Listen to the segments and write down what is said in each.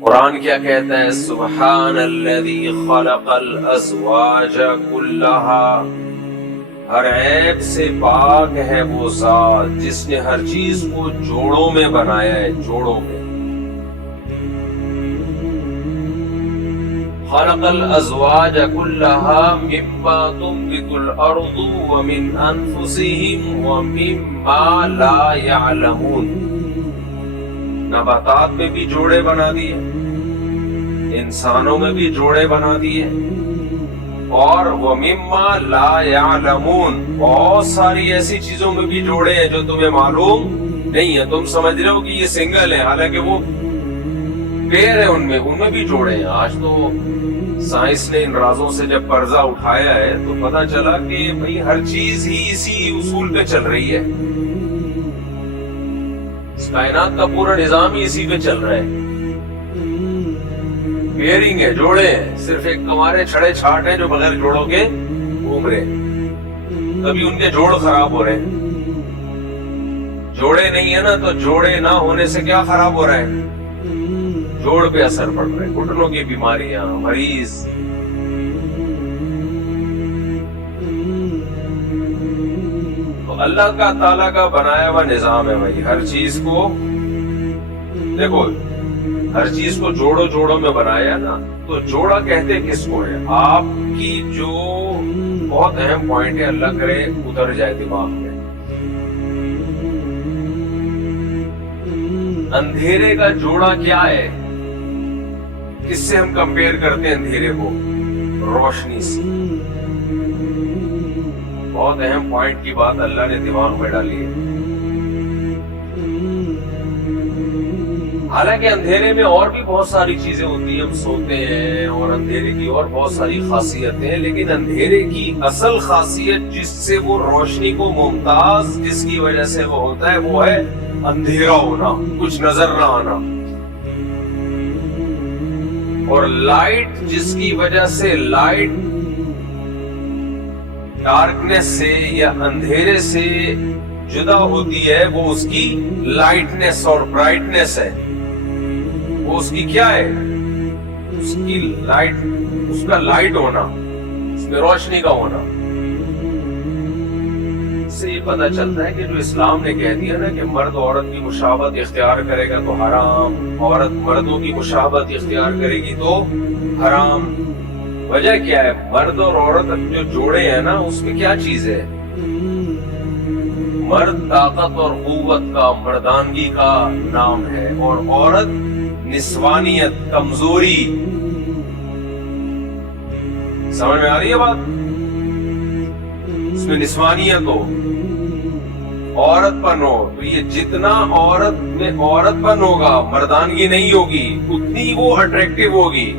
قرآن کیا کہتا ہے؟ سبحان الذی خلق الازواج کلہا، ہر عیب سے پاک ہے وہ ذات جس نے ہر چیز کو جوڑوں میں بنایا ہے، جوڑوں میں۔ خلق الازواج کلہا مما تنبت الارض ومن انفسہم ومما لا یعلمون، نباتات میں بھی جوڑے بنا دیے، انسانوں میں بھی جوڑے بنا دیے، اور وَمِمَّا لَا يَعْلَمُونَ، بہت ساری ایسی چیزوں میں بھی جوڑے ہیں جو تمہیں معلوم نہیں ہے۔ تم سمجھ رہے ہو کہ یہ سنگل ہے، حالانکہ وہ پیر ہے، ان میں بھی جوڑے ہیں۔ آج تو سائنس نے ان رازوں سے جب پردہ اٹھایا ہے تو پتہ چلا کہ بھئی ہر چیز ہی اسی اصول پہ چل رہی ہے، اس کائنات کا پورا نظام ہی اسی پہ چل رہا ہے۔ بیئرنگ ہے، جوڑے ہیں، صرف ایک کمارے چھڑے چھاٹ ہیں جو بغیر جوڑوں کے گھوم رہے ہیں، کبھی ان کے جوڑ خراب ہو رہے ہیں۔ جوڑے نہیں ہے نا تو جوڑے نہ ہونے سے کیا خراب ہو رہا ہے؟ جوڑ پہ اثر پڑ رہا ہے، گھٹنوں کی بیماریاں، مریض۔ تو اللہ کا تعالیٰ کا بنایا ہوا نظام ہے بھائی، ہر چیز کو دیکھو، ہر چیز کو جوڑوں جوڑوں میں بنایا نا، تو جوڑا کہتے کس کو ہے؟ آپ کی جو بہت اہم پوائنٹ ہے، اللہ کرے اتر جائے دماغ میں، اندھیرے کا جوڑا کیا ہے؟ کس سے ہم کمپیئر کرتے ہیں اندھیرے کو؟ روشنی سے۔ بہت اہم پوائنٹ کی بات اللہ نے دماغ میں ڈالی ہے۔ حالانکہ اندھیرے میں اور بھی بہت ساری چیزیں ہوتی ہیں، ہم سوتے ہیں، اور اندھیرے کی اور بہت ساری خاصیتیں ہیں، لیکن اندھیرے کی اصل خاصیت جس سے وہ روشنی کو ممتاز، جس کی وجہ سے وہ ہوتا ہے، وہ ہے اندھیرا ہونا، کچھ نظر نہ آنا۔ اور لائٹ جس کی وجہ سے لائٹ ڈارکنیس سے یا اندھیرے سے جدا ہوتی ہے، وہ اس کی لائٹنیس اور برائٹنیس ہے۔ وہ اس کی کیا ہے؟ اس کی لائٹ، اس کا لائٹ ہونا، اس میں روشنی کا ہونا۔ اس سے یہ پتہ چلتا ہے کہ جو اسلام نے کہہ دیا نا کہ مرد عورت کی مشابہت اختیار کرے گا تو حرام، عورت مردوں کی مشابہت اختیار کرے گی تو حرام۔ وجہ کیا ہے؟ مرد اور عورت جو جوڑے ہیں نا، اس میں کیا چیز ہے؟ مرد طاقت اور قوت کا، مردانگی کا نام ہے، اور عورت نسوانیت، کمزوری۔ سمجھ میں آ رہی ہے بات؟ اس میں نسوانیت ہو، عورت پن ہو، تو یہ جتنا عورت میں عورت پن ہوگا، مردانگی نہیں ہوگی، اتنی وہ اٹریکٹیو ہوگی،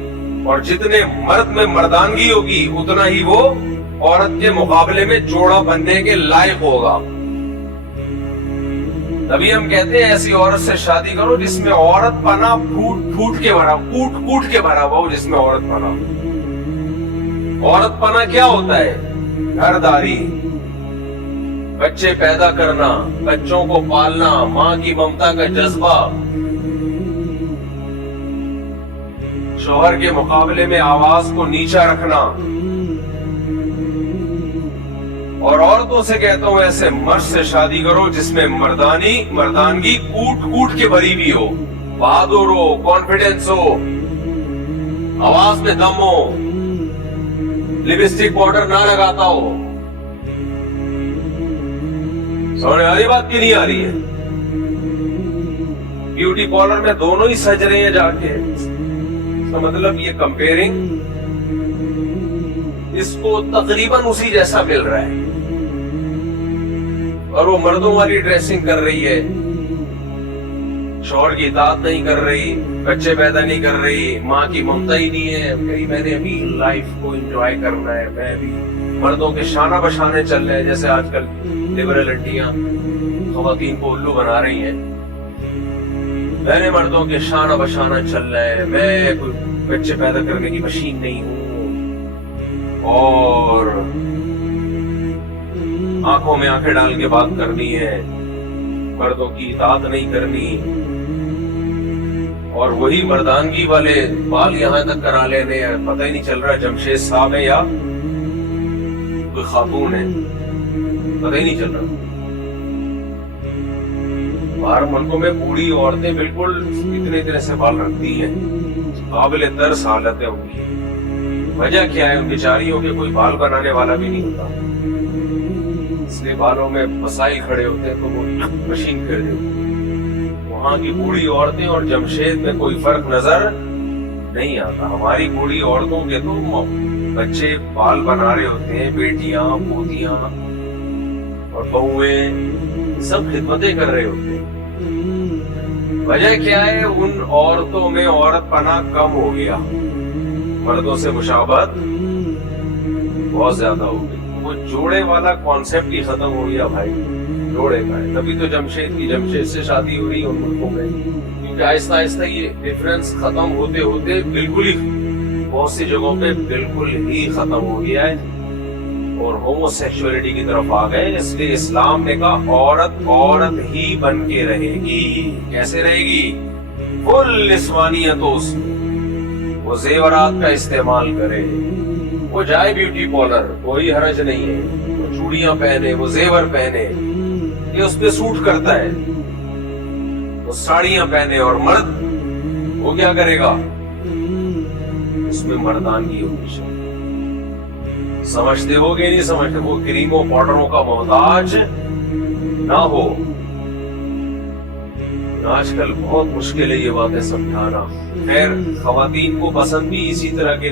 اور جتنے مرد میں مردانگی ہوگی اتنا ہی وہ عورت کے مقابلے میں جوڑا بننے کے لائق ہوگا۔ تبھی ہم کہتے ہیں ایسی عورت سے شادی کرو جس میں عورت پنا پھوٹ کے بھرا، کوٹ کے بھرا ہوا ہو، جس میں عورت پنا۔ عورت پنا کیا ہوتا ہے؟ گھر داری، بچے پیدا کرنا، بچوں کو پالنا، ماں کی ممتا کا جذبہ، شوہر کے مقابلے میں آواز کو نیچا رکھنا۔ اور عورتوں سے کہتا ہوں ایسے مرد سے شادی کرو جس میں مردانگی کوٹ کے بھری بھی ہو، بہادر ہو، کانفیڈنس ہو، آواز میں دم ہو، لپسٹک پاؤڈر نہ لگاتا ہو۔ سمجھ آ رہی بات کی نہیں آ رہی ہے؟ بیوٹی پارلر میں دونوں ہی سج رہے ہیں جا کے، اس کا مطلب یہ کمپیئرنگ اس کو تقریباً اسی جیسا مل رہا ہے، اور وہ مردوں والی ڈریسنگ کر رہی ہے، شوہر کی اطاعت نہیں کر رہی، بچے پیدا نہیں کر رہی، ماں کی ممتا ہی نہیں ہے، میں نے ابھی لائف کو انجوائے کرنا ہے، میں بھی مردوں کے شانہ بشانے چل رہے ہیں، جیسے آج کل لبرل انٹیاں خواتین کو الو بنا رہی ہیں، میں نے مردوں کے شانہ بشانہ چل رہا ہے، میں کوئی بچے پیدا کرنے کی مشین نہیں ہوں، اور آنکھوں میں آنکھیں ڈال کے بات کرنی ہے، مردوں کی اطاعت نہیں کرنی، اور وہی مردانگی والے بال یہاں تک کرا لینے، پتہ ہی نہیں چل رہا جمشید صاحب ہے یا کوئی خاتون ہے، پتہ ہی نہیں چل رہا۔ باہر ملکوں میں بوڑھی عورتیں بالکل اتنے سے بال رکھتی ہیں، قابل ترس حالت ہے ان کی۔ وجہ کیا ہے؟ ان بیچاریوں کے کوئی بال بنانے والا بھی نہیں ہوتا، اس لیے بالوں میں مسائل کھڑے ہوتے ہیں تو وہ مشین کر دیتی۔ وہاں کی بوڑھی عورتیں اور جمشید میں کوئی فرق نظر نہیں آتا۔ ہماری بوڑھی عورتوں کے تو بچے بال بنا رہے ہوتے ہیں، بیٹیاں، پوتیاں اور بہویں سب خدمتیں کر رہے ہوتے ہیں۔ وجہ کیا ہے؟ ان عورتوں میں عورت پنا کم ہو گیا، مردوں سے مشابہت بہت زیادہ ہو گئی۔ وہ جوڑے والا کانسیپٹ ہی ختم ہو گیا بھائی، جوڑے کا ہے۔ تبھی تو جمشید سے شادی ہو رہی ہے ان ملکوں میں، کیونکہ آہستہ آہستہ یہ ڈفرینس ختم ہوتے ہوتے بالکل ہی بہت سی جگہوں پہ بالکل ہی ختم ہو گیا ہے اور ہومو سیکشولیٹی کی طرف آ گئے۔ اس لیے اسلام نے کہا عورت عورت ہی بن کے رہے گی۔ کیسے رہے گی؟ فل نسوانیت ہو اس میں، وہ زیورات کا استعمال کرے، وہ جائے بیوٹی پارلر، کوئی حرج نہیں ہے، وہ چوڑیاں پہنے، وہ زیور پہنے، یہ اس پہ سوٹ کرتا ہے، وہ ساڑیاں پہنے۔ اور مرد وہ کیا کرے گا؟ اس میں مردانگی ہونی چاہیے۔ سمجھتے ہو گے نہیں سمجھتے؟ وہ کریموں پاؤڈروں کا محتاج نہ ہو۔ آج کل بہت مشکل ہے یہ باتیں سمجھانا۔ خیر، خواتین کو پسند بھی اسی طرح کے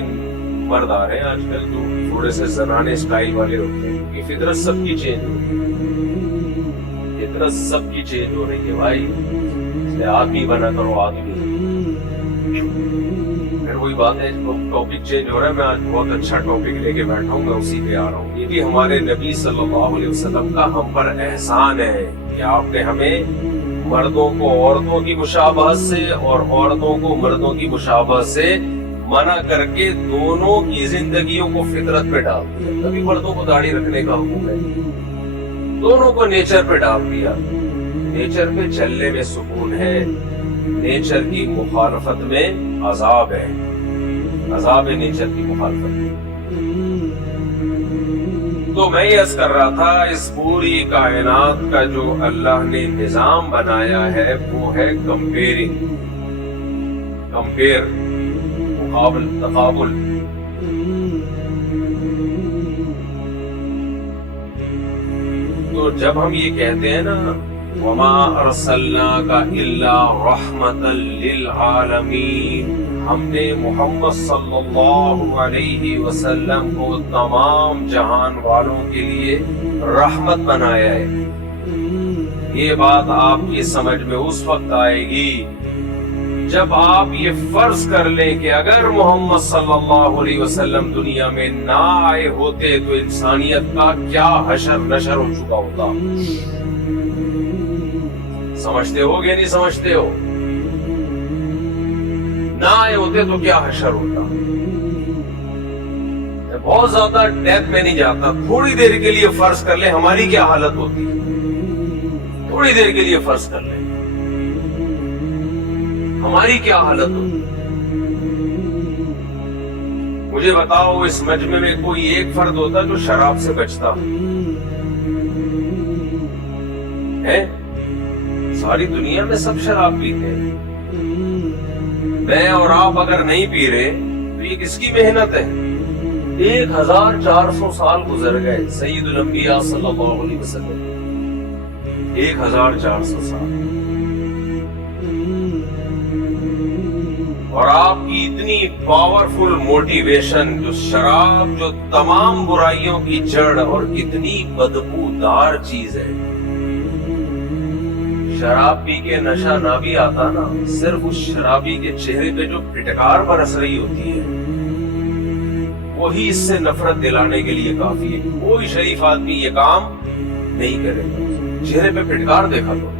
مرد آ رہے ہیں آج کل جو تھوڑے سے زنانے اسٹائل والے ہوتے ہیں، کیونکہ فطرت سب کی چینج ہو رہی ہے، فطرت سب کی چینج ہو رہی ہے بھائی۔ اس لیے آدمی بنا کرو آدمی۔ پھر وہی بات ہے، ٹاپک چینج ہو رہا ہے۔ میں آج بہت اچھا ٹاپک لے کے بیٹھا ہوں، میں اسی پہ آ رہا ہوں۔ یہ بھی ہمارے نبی صلی اللہ علیہ وسلم کا ہم پر احسان ہے کہ آپ نے ہمیں مردوں کو عورتوں کی مشابہت سے اور عورتوں کو مردوں کی مشابہت سے منع کر کے دونوں کی زندگیوں کو فطرت پہ ڈال دیا۔ کبھی مردوں کو داڑھی رکھنے کا حکم ہے، دونوں کو نیچر پہ ڈال دیا۔ نیچر پہ چلنے میں سکون ہے، نیچر کی مخالفت میں عذاب ہے، عذاب ہے نیچر کی مخالفت میں۔ تو میں یہ عرض کر رہا تھا، اس پوری کائنات کا جو اللہ نے نظام بنایا ہے وہ ہے کمپیئر، مقابل، تقابل۔ تو جب ہم یہ کہتے ہیں نا وَمَا أَرْسَلْنَاكَ إِلَّا رَحْمَةً لِلْعَالَمِينَ، ہم نے محمد صلی اللہ علیہ وسلم کو تمام جہان والوں کے لیے رحمت بنایا ہے۔ یہ بات آپ کی سمجھ میں اس وقت آئے گی جب آپ یہ فرض کر لیں کہ اگر محمد صلی اللہ علیہ وسلم دنیا میں نہ آئے ہوتے تو انسانیت کا کیا حشر نشر ہو چکا ہوتا۔ سمجھتے ہو گے نہیں سمجھتے ہو؟ نہ آئے ہوتے تو کیا حشر ہوتا۔ بہت زیادہ ڈیپتھ میں نہیں جاتا، تھوڑی دیر کے لیے فرض کر لیں ہماری کیا حالت ہوتی، تھوڑی دیر کے لیے فرض کر لیں ہماری کیا حالت ہوتی۔ مجھے بتاؤ اس مجمع میں کوئی ایک فرد ہوتا جو شراب سے بچتا ہے؟ ساری دنیا میں سب شراب پیتے ہیں، میں اور آپ اگر نہیں پی رہے تو یہ کس کی محنت ہے؟ 1400 سال گزر گئے سید الانبیاء صلی اللہ علیہ وسلم، 1400 سال، اور آپ کی اتنی پاورفل موٹیویشن، جو شراب جو تمام برائیوں کی جڑ اور کتنی بدبودار چیز ہے۔ شراب پی کے نشہ نہ بھی آتا نا، صرف اس شرابی کے چہرے پہ جو پھٹکار برس رہی ہوتی ہے وہی اس سے نفرت دلانے کے لیے کافی ہے۔ کوئی شریف آدمی یہ کام نہیں کرے گا۔ چہرے پہ پھٹکار دیکھا تو،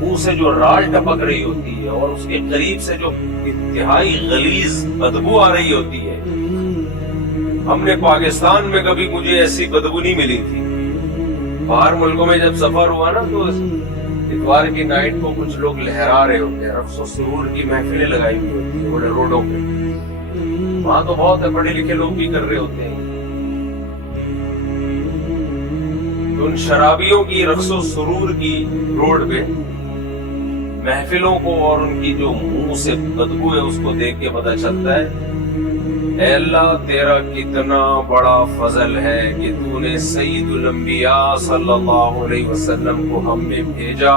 منہ سے جو رال ٹپک رہی ہوتی ہے اور اس کے قریب سے جو انتہائی غلیظ بدبو آ رہی ہوتی ہے۔ ہم نے پاکستان میں کبھی مجھے ایسی بدبو نہیں ملی تھی۔ باہر ملکوں میں جب سفر ہوا نا تو اتوار کی نائٹ کو کچھ لوگ لہرا رہے ہوتے ہیں, رقص و سرور کی محفلیں لگائی ہوئی ہوتی ہیں بڑے روڈوں پہ, وہاں تو بہت پڑھے لکھے لوگ بھی کر رہے ہوتے ہیں. ان شرابیوں کی رقص و سرور کی روڈ پہ محفلوں کو اور ان کی جو منہ سے بدبو ہے اس کو دیکھ کے پتہ چلتا ہے اے اللہ تیرا کتنا بڑا فضل ہے کہ تو نے سید الانبیاء صلی اللہ علیہ وسلم کو ہم میں بھیجا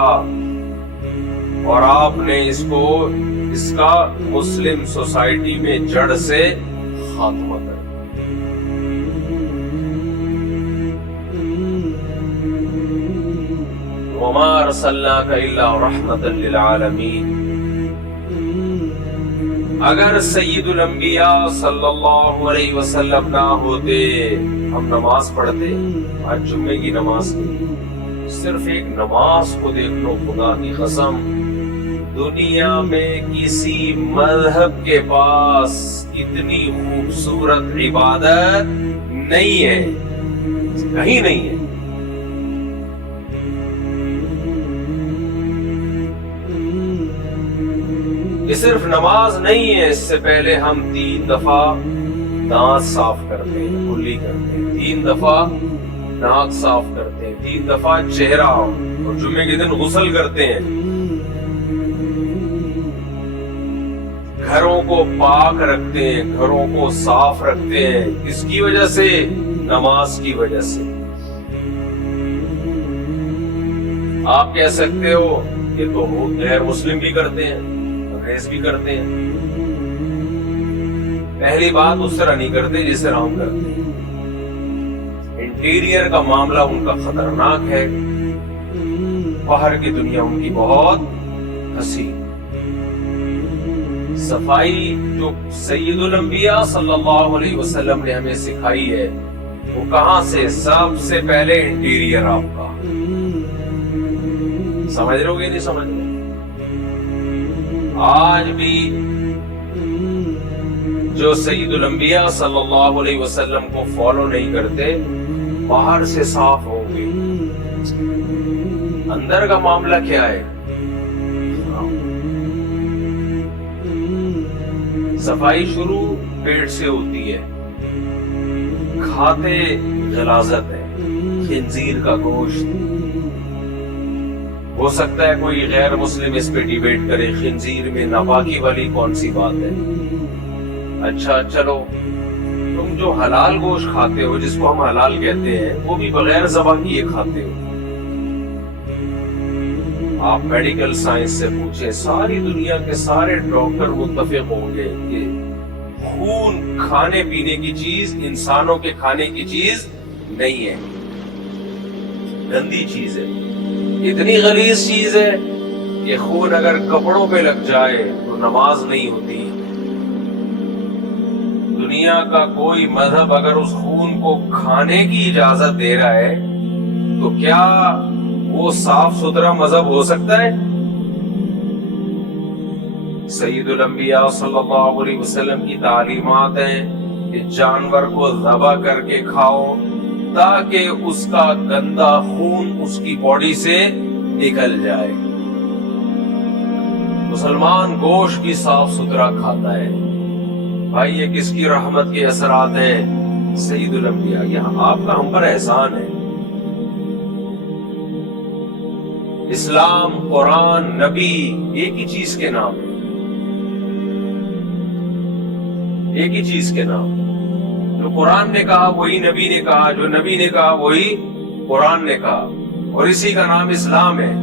اور آپ نے اس کا مسلم سوسائٹی میں جڑ سے خاتمہ کر. وما ارسلناک الا رحمۃ للعالمین. اگر سید الانبیاء صلی اللہ علیہ وسلم نہ ہوتے ہم نماز پڑھتے. آج جمعے کی نماز کی صرف ایک نماز کو دیکھ لو, خدا کی قسم دنیا میں کسی مذہب کے پاس اتنی خوبصورت عبادت نہیں ہے, کہیں نہیں ہے. یہ صرف نماز نہیں ہے, اس سے پہلے ہم 3 دفعہ دانت صاف کرتے ہیں, کلی کرتے ہیں, 3 دفعہ ناک صاف کرتے ہیں, 3 دفعہ چہرہ, اور جمعے کے دن غسل کرتے ہیں. گھروں کو پاک رکھتے ہیں, گھروں کو صاف رکھتے ہیں. کس کی وجہ سے؟ نماز کی وجہ سے. آپ کہہ سکتے ہو یہ تو غیر مسلم بھی کرتے ہیں, انگریز بھی کرتے ہیں. پہلی بات اس طرح نہیں کرتے جس طرح ہم کرتے ہیں. انٹیریئر کا معاملہ ان کا خطرناک ہے, باہر کی دنیا ان کی بہت حسین. صفائی جو سید الانبیاء صلی اللہ علیہ وسلم نے ہمیں سکھائی ہے وہ کہاں سے؟ سب سے پہلے انٹیریئر آپ کا. سمجھ رہے ہو کہ نہیں سمجھ رہے؟ آج بھی جو سید الانبیاء صلی اللہ علیہ وسلم کو فالو نہیں کرتے باہر سے صاف ہوں گے, اندر کا معاملہ کیا ہے؟ صفائی شروع پیٹ سے ہوتی ہے. کھاتے غلاظت ہے, خنزیر کا گوشت. ہو سکتا ہے کوئی غیر مسلم اس پہ ڈیبیٹ کرے خنزیر میں ناپاکی والی کون سی بات ہے. اچھا چلو, تم جو حلال گوشت کھاتے ہو جس کو ہم حلال کہتے ہیں وہ بھی بغیر ذبح کیے کھاتے ہو. آپ میڈیکل سائنس سے پوچھیں, ساری دنیا کے سارے ڈاکٹر متفق ہوں گے کہ خون کھانے پینے کی چیز, انسانوں کے کھانے کی چیز نہیں ہے, گندی چیز ہے. اتنی غلیظ چیز ہے کہ خون اگر کپڑوں پہ لگ جائے تو نماز نہیں ہوتی. دنیا کا کوئی مذہب اگر اس خون کو کھانے کی اجازت دے رہا ہے تو کیا وہ صاف ستھرا مذہب ہو سکتا ہے؟ سید الانبیاء صلی اللہ علیہ وسلم کی تعلیمات ہیں کہ جانور کو ذبح کر کے کھاؤ تاکہ اس کا گندا خون اس کی باڈی سے نکل جائے. مسلمان گوشت بھی صاف ستھرا کھاتا ہے. بھائی یہ کس کی رحمت کے اثرات ہیں؟ سید الانبیاء. یہاں آپ کا ہم پر احسان ہے. اسلام, قرآن, نبی ایک ہی چیز کے نام ہے, ایک ہی چیز کے نام. جو قرآن نے کہا وہی نبی نے کہا, جو نبی نے کہا وہی قرآن نے کہا, اور اسی کا نام اسلام ہے.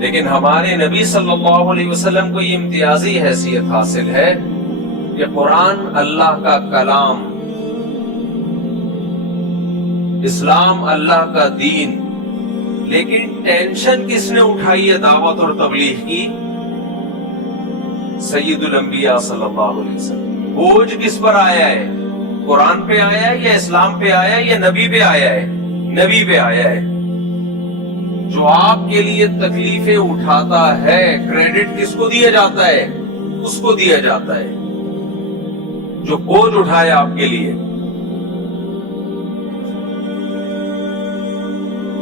لیکن ہمارے نبی صلی اللہ علیہ وسلم کو یہ امتیازی حیثیت حاصل ہے کہ قرآن اللہ کا کلام, اسلام اللہ کا دین. لیکن ٹینشن کس نے اٹھائی ہے دعوت اور تبلیغ کی؟ سید الانبیاء صلی اللہ علیہ وسلم. بوجھ کس پر آیا ہے؟ قرآن پہ آیا ہے یا اسلام پہ آیا ہے یا نبی پہ آیا ہے؟ نبی پہ آیا ہے. جو آپ کے لیے تکلیفیں اٹھاتا ہے کریڈٹ کس کو دیا جاتا ہے؟ اس کو دیا جاتا ہے جو بوجھ اٹھائے آپ کے لیے.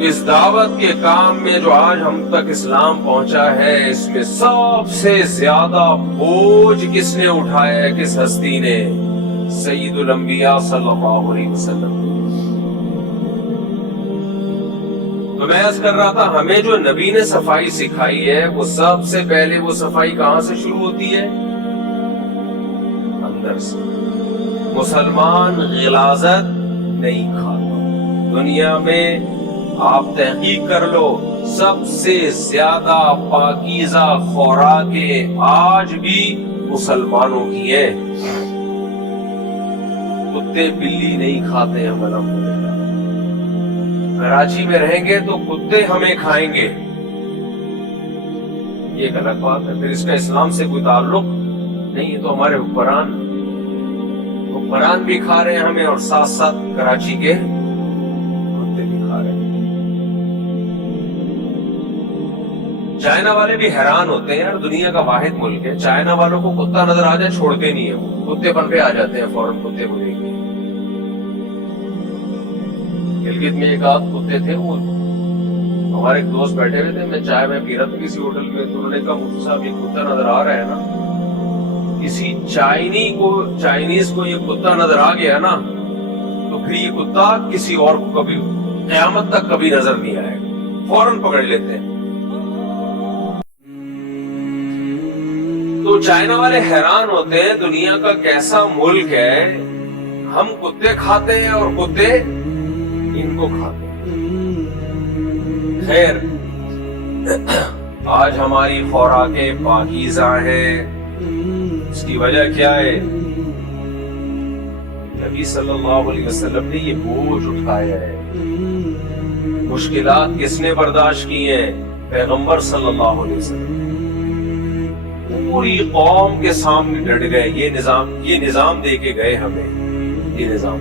اس دعوت کے کام میں جو آج ہم تک اسلام پہنچا ہے، اس میں سب سے زیادہ بوجھ کس نے اٹھایا ہے؟ کس ہستی نے؟ سید الانبیاء صلی اللہ علیہ وسلم۔ تو میں عرض کر رہا تھا، ہمیں جو نبی نے صفائی سکھائی ہے، وہ سب سے پہلے وہ صفائی کہاں سے شروع ہوتی ہے؟ اندر سے۔ مسلمان غلاظت نہیں کھاتا۔ دنیا میں آپ تحقیق کر لو، سب سے زیادہ پاکیزہ خوراکیں آج بھی مسلمانوں کی ہیں۔ کتے بلی نہیں کھاتے ہیں، الحمدللہ۔ کراچی میں رہیں گے تو کتے ہمیں کھائیں گے، یہ ایک الگ بات ہے، پھر اس کا اسلام سے کوئی تعلق نہیں ہے۔ تو ہمارے حکمران بھی کھا رہے ہیں ہمیں، اور ساتھ ساتھ کراچی کے کتے بھی کھا رہے ہیں۔ چائنا والے بھی حیران ہوتے ہیں، یار دنیا کا واحد ملک ہے، چائنا والوں کو کتا نظر آ جائے چھوڑتے نہیں ہیں، وہ کتے پن پہ آ جاتے ہیں فوراً کتے کو دیکھ کے۔ گلگت میں ایک آدھ کتے تھے، وہ ہمارے ایک دوست بیٹھے ہوئے تھے، میں چائے میں پی رہا تھا کسی ہوٹل میں، تو انہوں نے کہا مفتی صاحب یہ کتا نظر آ رہا ہے نا، کسی چائنیز کو یہ کتا نظر آ گیا نا، تو پھر یہ کتا کسی اور کو کبھی قیامت تک کبھی نظر نہیں آئے گا، فوراً پکڑ لیتے ہیں۔ تو چائنا والے حیران ہوتے ہیں، دنیا کا کیسا ملک ہے، ہم کتے کھاتے ہیں اور کتے ان کو کھاتے ہیں۔ خیر، آج ہماری خوراکیں پاکیزہ ہیں، اس کی وجہ کیا ہے؟ نبی صلی اللہ علیہ وسلم نے یہ بوجھ اٹھایا ہے۔ مشکلات کس نے برداشت کی ہیں؟ پیغمبر صلی اللہ علیہ وسلم پوری قوم کے سامنے ڈٹ گئے، یہ نظام دے کے گئے ہمیں، یہ نظام